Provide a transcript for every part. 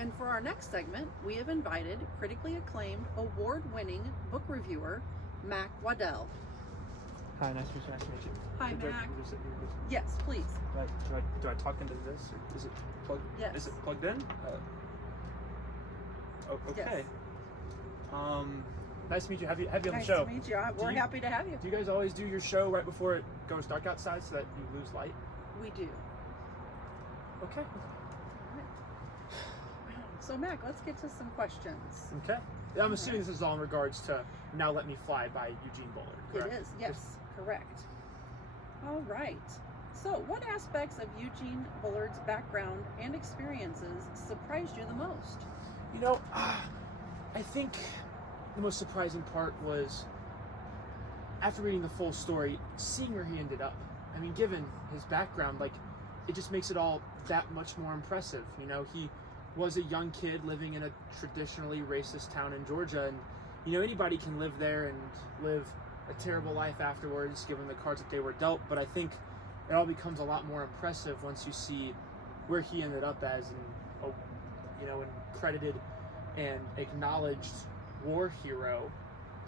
And for our next segment, we have invited critically acclaimed, award-winning book reviewer, Mac Waddell. Hi, nice to meet you. Nice to meet you. Hi, Mac. Yes, please. Do I talk into this? Or is it plugged? Yes. Is it plugged in? Okay. Yes. Nice to meet you. Have you on the Nice show? to meet you. We're happy to have you. Do you guys always do your show right before it goes dark outside so that you lose light? We do. Okay. So, Mac, let's get to some questions. Okay. I'm assuming this is all in regards to Now Let Me Fly by Eugene Bullard, correct? It is, yes, correct. All right. So, what aspects of Eugene Bullard's background and experiences surprised you the most? You know, I think the most surprising part was, after reading the full story, seeing where he ended up. I mean, given his background, like, it just makes it all that much more impressive. You know, he was a young kid living in a traditionally racist town in Georgia, and, you know, anybody can live there and live a terrible life afterwards, given the cards that they were dealt, but I think it all becomes a lot more impressive once you see where he ended up as an credited and acknowledged war hero,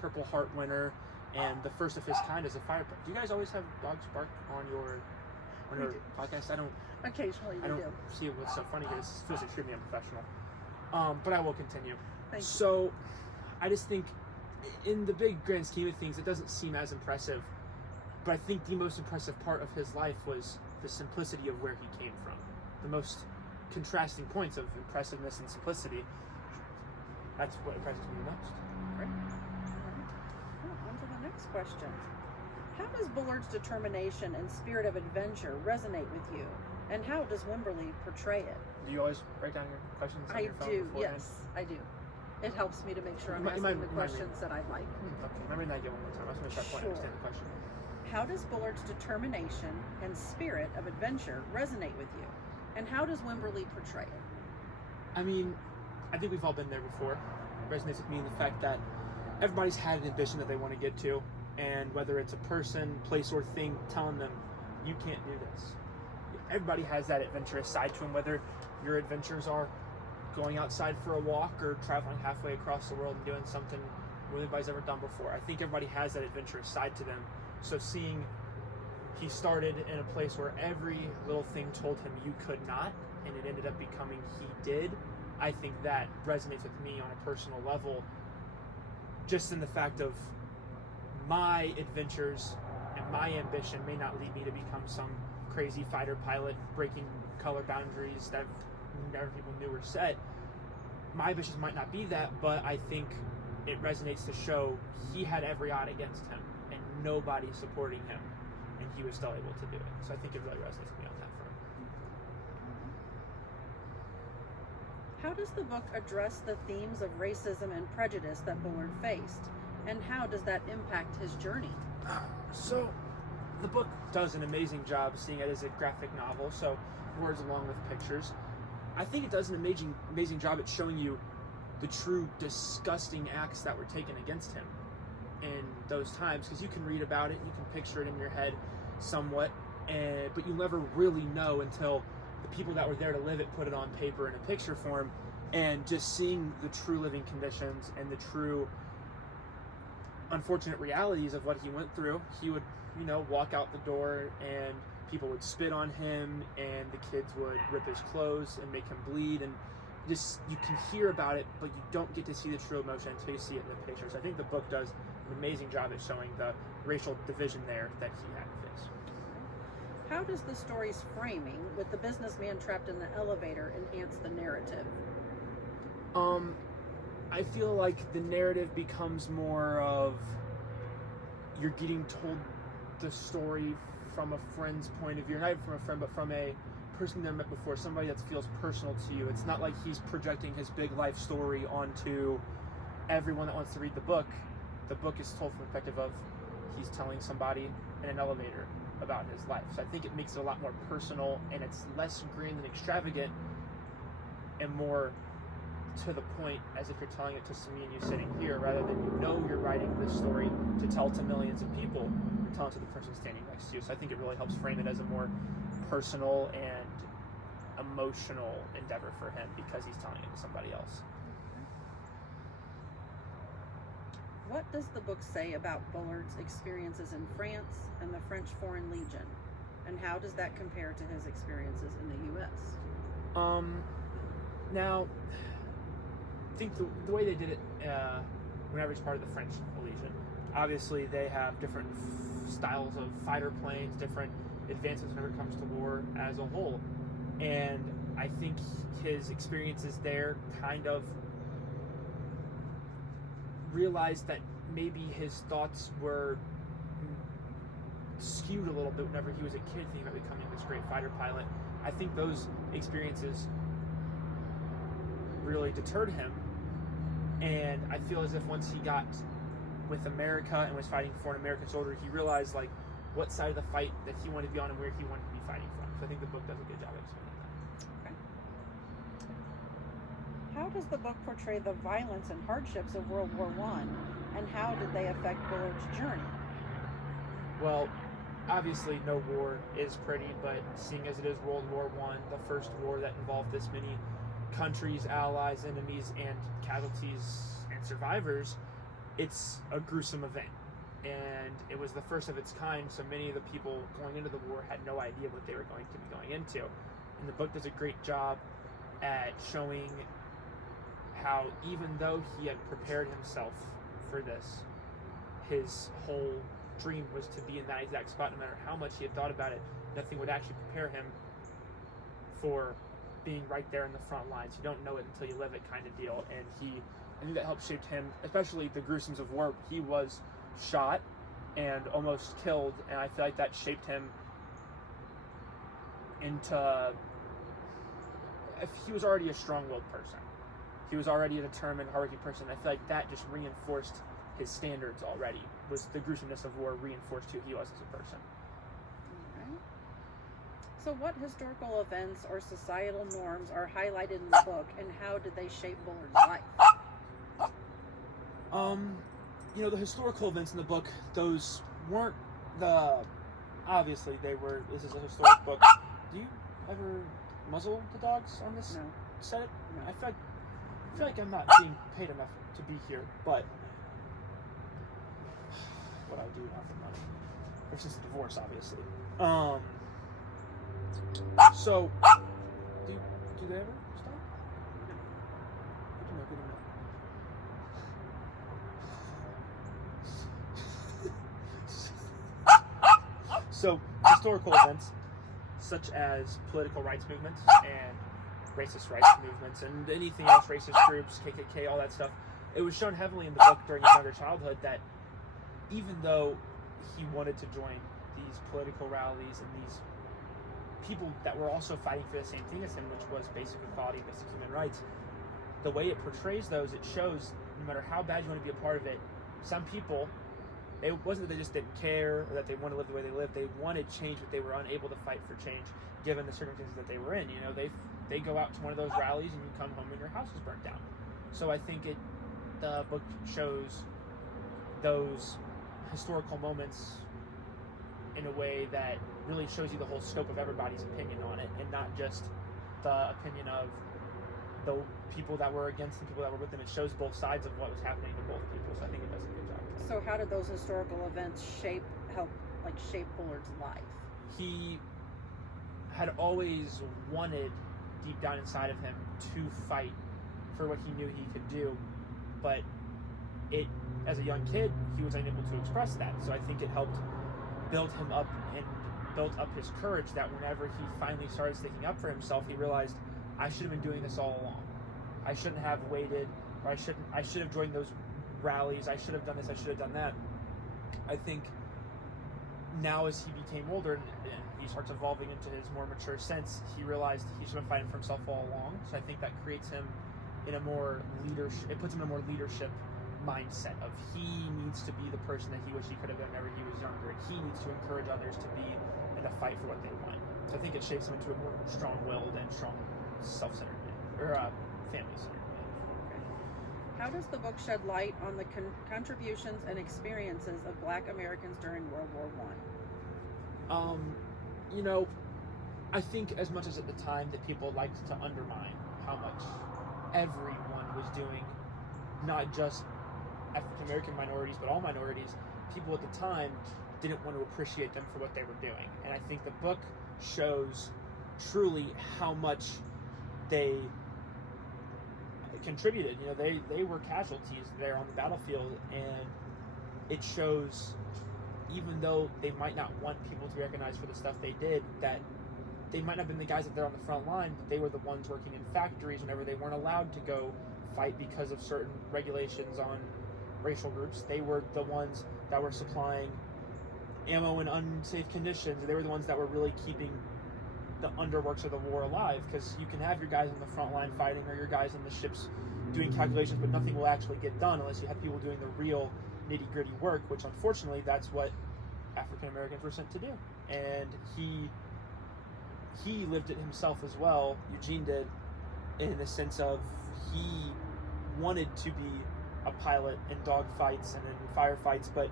Purple Heart winner, and the first of his kind as a firefighter. Do you guys always have dogs bark on your podcast? Occasionally we I don't do. see what's so funny here. This feels extremely unprofessional. But I will continue. Thank you. So I just think in the big grand scheme of things, it doesn't seem as impressive. But I think the most impressive part of his life was the simplicity of where he came from. The most contrasting points of impressiveness and simplicity. That's what impresses me the most. Great. All right. On to the next question. How does Bullard's determination and spirit of adventure resonate with you? And how does Wimberly portray it? Do you always write down your questions on I your phone do, beforehand? yes, I do. It helps me to make sure I'm You asking might- the you might questions that I'd like. Okay, remember that again one more time. I just want to make sure I Sure. understand the question. How does Bullard's determination and spirit of adventure resonate with you? And how does Wimberly portray it? I mean, I think we've all been there before. It resonates with me in the fact that everybody's had an ambition that they want to get to, and whether it's a person, place, or thing telling them, you can't do this. Everybody has that adventurous side to them, whether your adventures are going outside for a walk or traveling halfway across the world and doing something nobody's ever done before. I think everybody has that adventurous side to them. So seeing he started in a place where every little thing told him you could not, and it ended up becoming he did, I think that resonates with me on a personal level, just in the fact of my adventures and my ambition may not lead me to become some crazy fighter pilot breaking color boundaries that never people knew were set. My ambitions might not be that, but I think it resonates to show he had every odd against him and nobody supporting him, and he was still able to do it. So I think it really resonates with me on that front. How does the book address the themes of racism and prejudice that Bullard faced? And how does that impact his journey? So the book does an amazing job seeing it as a graphic novel, so words along with pictures. I think it does an amazing job at showing you the true disgusting acts that were taken against him in those times, because you can read about it, you can picture it in your head somewhat, but you'll never really know until the people that were there to live it put it on paper in a picture form, and just seeing the true living conditions and the true unfortunate realities of what he went through. He would, walk out the door and people would spit on him and the kids would rip his clothes and make him bleed, and just, you can hear about it, but you don't get to see the true emotion until you see it in the pictures. I think the book does an amazing job at showing the racial division there that he had to face. How does the story's framing with the businessman trapped in the elevator enhance the narrative? I feel like the narrative becomes more of you're getting told the story from a friend's point of view, not even from a friend, but from a person you never met before, somebody that feels personal to you. It's not like he's projecting his big life story onto everyone that wants to read the book. The book is told from the perspective of he's telling somebody in an elevator about his life. So I think it makes it a lot more personal, and it's less grand and extravagant and more to the point, as if you're telling it to me and you sitting here, rather than you're writing this story to tell to millions of people. You're telling to the person standing next to you. So I think it really helps frame it as a more personal and emotional endeavor for him because he's telling it to somebody else. What does the book say about Bullard's experiences in France and the French Foreign Legion? And how does that compare to his experiences in the U.S.? Now, I think the way they did it, whenever he's part of the French Legion, obviously they have different styles of fighter planes, different advances whenever it comes to war as a whole. And I think his experiences there kind of realized that maybe his thoughts were skewed a little bit whenever he was a kid thinking about becoming this great fighter pilot. I think those experiences really deterred him, and I feel as if once he got with America and was fighting for an American soldier, he realized like what side of the fight that he wanted to be on and where he wanted to be fighting from. So I think the book does a good job of explaining that. Okay. How does the book portray the violence and hardships of World War I, and how did they affect Bullard's journey? Well, obviously no war is pretty, but seeing as it is World War I, the first war that involved this many countries, allies, enemies, and casualties and survivors, it's a gruesome event. And it was the first of its kind, so many of the people going into the war had no idea what they were going to be going into. And the book does a great job at showing how even though he had prepared himself for this, his whole dream was to be in that exact spot. No matter how much he had thought about it, nothing would actually prepare him for being right there in the front lines. You don't know it until you live it, kind of deal. And I think that helped shape him, especially the gruesomes of war. He was shot and almost killed, and I feel like that shaped him into, if he was already a strong-willed person, he was already a determined, hardworking person. I feel like that just reinforced his standards already, was the gruesomeness of war reinforced who he was as a person. Okay. So what historical events or societal norms are highlighted in the book, and how did they shape Bullard's life? The historical events in the book, those weren't obviously this is a historic book. Do you ever muzzle the dogs on this No. set? No. I feel like I'm not being paid enough to be here, but what I do not for money. Ever since the divorce, obviously. So do they ever stop? Good to know, good to know. So, historical events such as political rights movements and racist rights movements and anything else, racist groups, KKK, all that stuff, it was shown heavily in the book during his younger childhood that even though he wanted to join these political rallies and these people that were also fighting for the same thing as him, which was basic equality, basic human rights, the way it portrays those, it shows no matter how bad you want to be a part of it, some people, it wasn't that they just didn't care or that they wanted to live the way they lived. They wanted change, but they were unable to fight for change given the circumstances that they were in. They go out to one of those rallies and you come home and your house is burnt down. So I think the book shows those historical moments in a way that really shows you the whole scope of everybody's opinion on it, and not just the opinion of the people that were against the people that were with them. It shows both sides of what was happening to both people, so I think it does a good job. So how did those historical events help Bullard's life? He had always wanted, deep down inside of him, to fight for what he knew he could do, but as a young kid, he was unable to express that. So I think it helped build him up and built up his courage, that whenever he finally started sticking up for himself, he realized, I should have been doing this all along. I shouldn't have waited, or I should have joined those rallies. I should have done this. I should have done that. I think now as he became older and he starts evolving into his more mature sense, he realized he should have been fighting for himself all along. So I think that creates him in a more leadership. It puts him in a more leadership mindset of he needs to be the person that he wished he could have been whenever he was younger. He needs to encourage others to be and to fight for what they want. So I think it shapes him into a more strong-willed and strong, self-centered man, or family-centered man. Okay. How does the book shed light on the contributions and experiences of Black Americans during World War I? I think as much as at the time that people liked to undermine how much everyone was doing, not just African American minorities, but all minorities, people at the time didn't want to appreciate them for what they were doing. And I think the book shows truly how much they contributed. You know, they were casualties there on the battlefield, and it shows, even though they might not want people to recognize for the stuff they did, that they might not have been the guys that they're on the front line, but they were the ones working in factories whenever they weren't allowed to go fight because of certain regulations on racial groups. They were the ones that were supplying ammo in unsafe conditions. They were the ones that were really keeping the underworks of the war alive, because you can have your guys on the front line fighting, or your guys on the ships doing calculations, but nothing will actually get done unless you have people doing the real nitty-gritty work, which unfortunately that's what African Americans were sent to do. And he lived it himself as well, Eugene did, in the sense of he wanted to be a pilot in dogfights and in firefights, but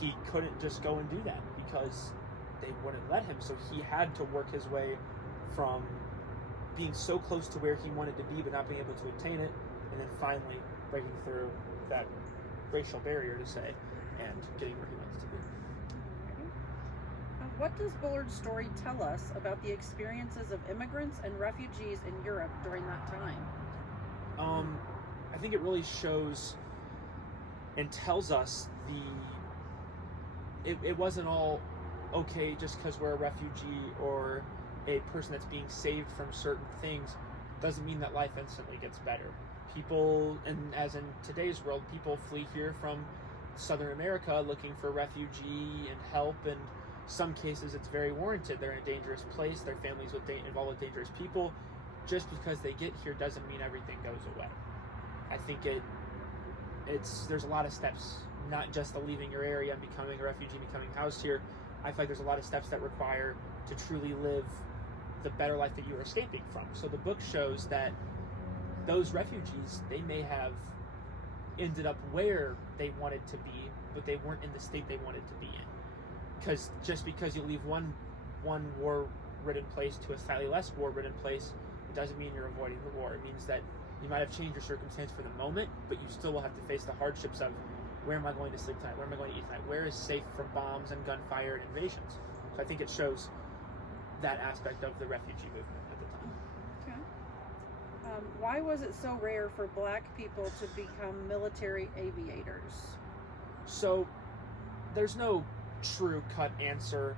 he couldn't just go and do that because they wouldn't let him. So he had to work his way from being so close to where he wanted to be but not being able to obtain it, and then finally breaking through that racial barrier, to say, and getting where he wants to be. What does Bullard's story tell us about the experiences of immigrants and refugees in Europe during that time? I think it really shows and tells us it wasn't all okay just because we're a refugee or a person that's being saved from certain things doesn't mean that life instantly gets better. People, and as in today's world, people flee here from Southern America looking for refugee and help, and some cases it's very warranted. They're in a dangerous place, their families involved with dangerous people. Just because they get here doesn't mean everything goes away. I think there's a lot of steps, not just the leaving your area and becoming a refugee, becoming housed here. I feel like there's a lot of steps that require to truly live the better life that you are escaping from. So the book shows that those refugees, they may have ended up where they wanted to be, but they weren't in the state they wanted to be in. Because just because you leave one war-ridden place to a slightly less war-ridden place, it doesn't mean you're avoiding the war. It means that you might have changed your circumstance for the moment, but you still will have to face the hardships of, where am I going to sleep tonight? Where am I going to eat tonight? Where is safe from bombs and gunfire and invasions? So I think it shows that aspect of the refugee movement at the time. Okay. Why was it so rare for black people to become military aviators? So there's no true cut answer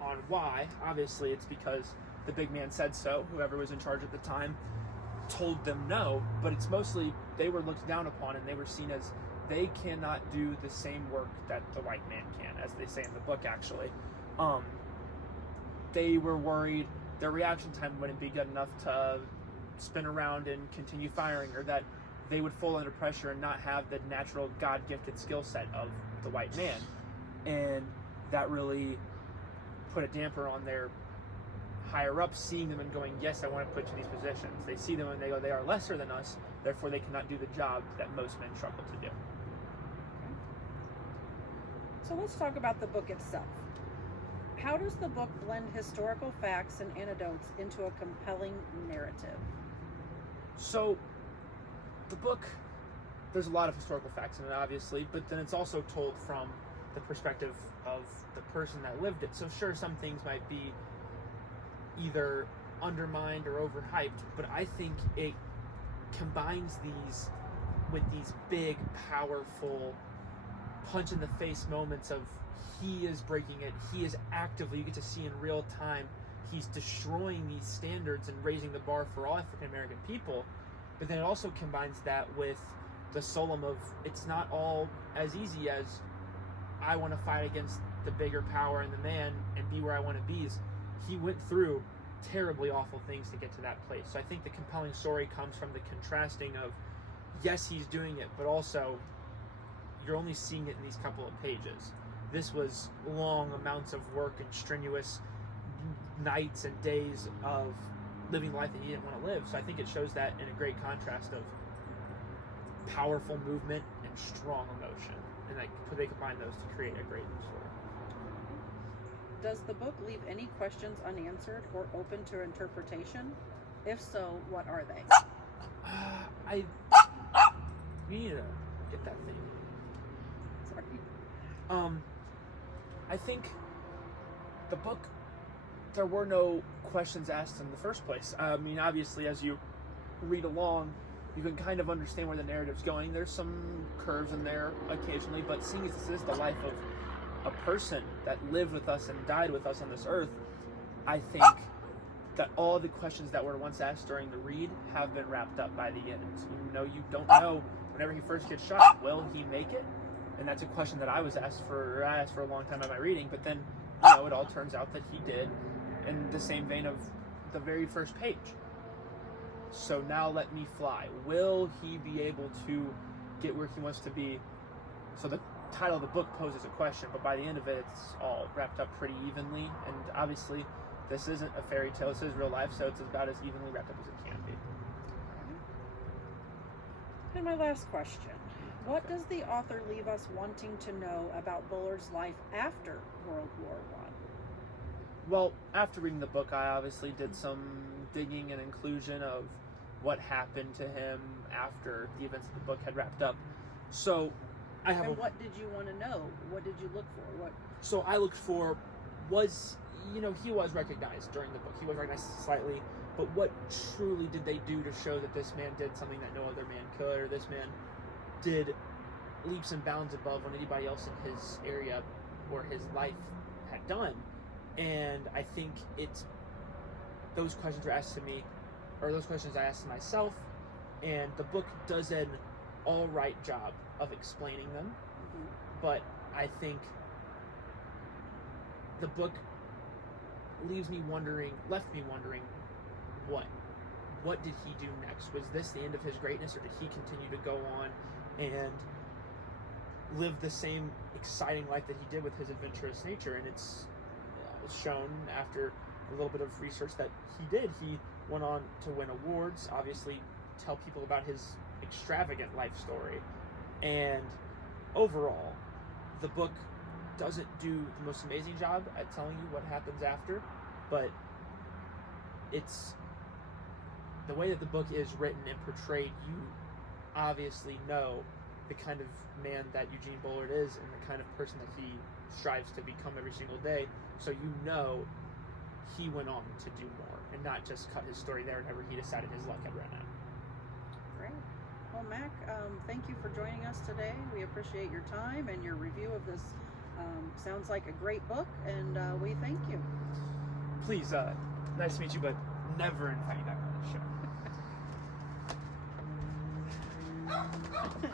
on why. Obviously it's because the big man said so. Whoever was in charge at the time told them no, but it's mostly they were looked down upon and they were seen as they cannot do the same work that the white man can, as they say in the book actually. They were worried their reaction time wouldn't be good enough to spin around and continue firing, or that they would fall under pressure and not have the natural God-gifted skill set of the white man. And that really put a damper on their higher up seeing them and going, yes, I want to put you in these positions. They see them and they go, they are lesser than us, therefore they cannot do the job that most men struggle to do. So let's talk about the book itself. How does the book blend historical facts and anecdotes into a compelling narrative? So the book, there's a lot of historical facts in it, obviously, but then it's also told from the perspective of the person that lived it. So sure, some things might be either undermined or overhyped, but I think it combines these with these big, powerful, punch in the face moments of he is breaking it, he is actively, you get to see in real time, he's destroying these standards and raising the bar for all African American people. But then it also combines that with the solemn of, it's not all as easy as I want to fight against the bigger power and the man and be where I want to be. He went through terribly awful things to get to that place. So I think the compelling story comes from the contrasting of, yes, he's doing it, but also you're only seeing it in these couple of pages. This was long amounts of work and strenuous nights and days of living life that he didn't want to live. So I think it shows that in a great contrast of powerful movement and strong emotion. And they combine those to create a great story. Does the book leave any questions unanswered or open to interpretation? If so, what are they? We need to get that thing. Sorry. I think the book, there were no questions asked in the first place. I mean, obviously, as you read along, you can kind of understand where the narrative's going. There's some curves in there occasionally, but seeing as this is the life of a person that lived with us and died with us on this earth, I think that all the questions that were once asked during the read have been wrapped up by the end. You don't know whenever he first gets shot, will he make it? And that's a question that I asked for a long time in my reading, but then, it all turns out that he did, in the same vein of the very first page. So now let me fly. Will he be able to get where he wants to be? So the title of the book poses a question, but by the end of it, it's all wrapped up pretty evenly. And obviously, this isn't a fairy tale, this is real life, so it's about as evenly wrapped up as it can be. And my last question. What does the author leave us wanting to know about Bullard's life after World War I? Well, after reading the book, I obviously did some digging and inclusion of what happened to him after the events of the book had wrapped up. So I have what did you want to know? What did you look for? So I looked for, he was recognized during the book. He was recognized slightly, but what truly did they do to show that this man did something that no other man could, or this man did leaps and bounds above what anybody else in his area or his life had done? And I think those questions were asked to me, or those questions I asked to myself, and the book does an all right job of explaining them. Mm-hmm. But I think the book left me wondering, what did he do next? Was this the end of his greatness, or did he continue to go on and live the same exciting life that he did with his adventurous nature? And it's shown after a little bit of research that he did. He went on to win awards, obviously tell people about his extravagant life story. And overall, the book doesn't do the most amazing job at telling you what happens after, but it's the way that the book is written and portrayed. You obviously know the kind of man that Eugene Bullard is and the kind of person that he strives to become every single day. So he went on to do more and not just cut his story there whenever he decided his luck had run out. Great. Well, Mac, thank you for joining us today. We appreciate your time and your review of this. Sounds like a great book, and we thank you. Please, nice to meet you, but never invite you back on the show.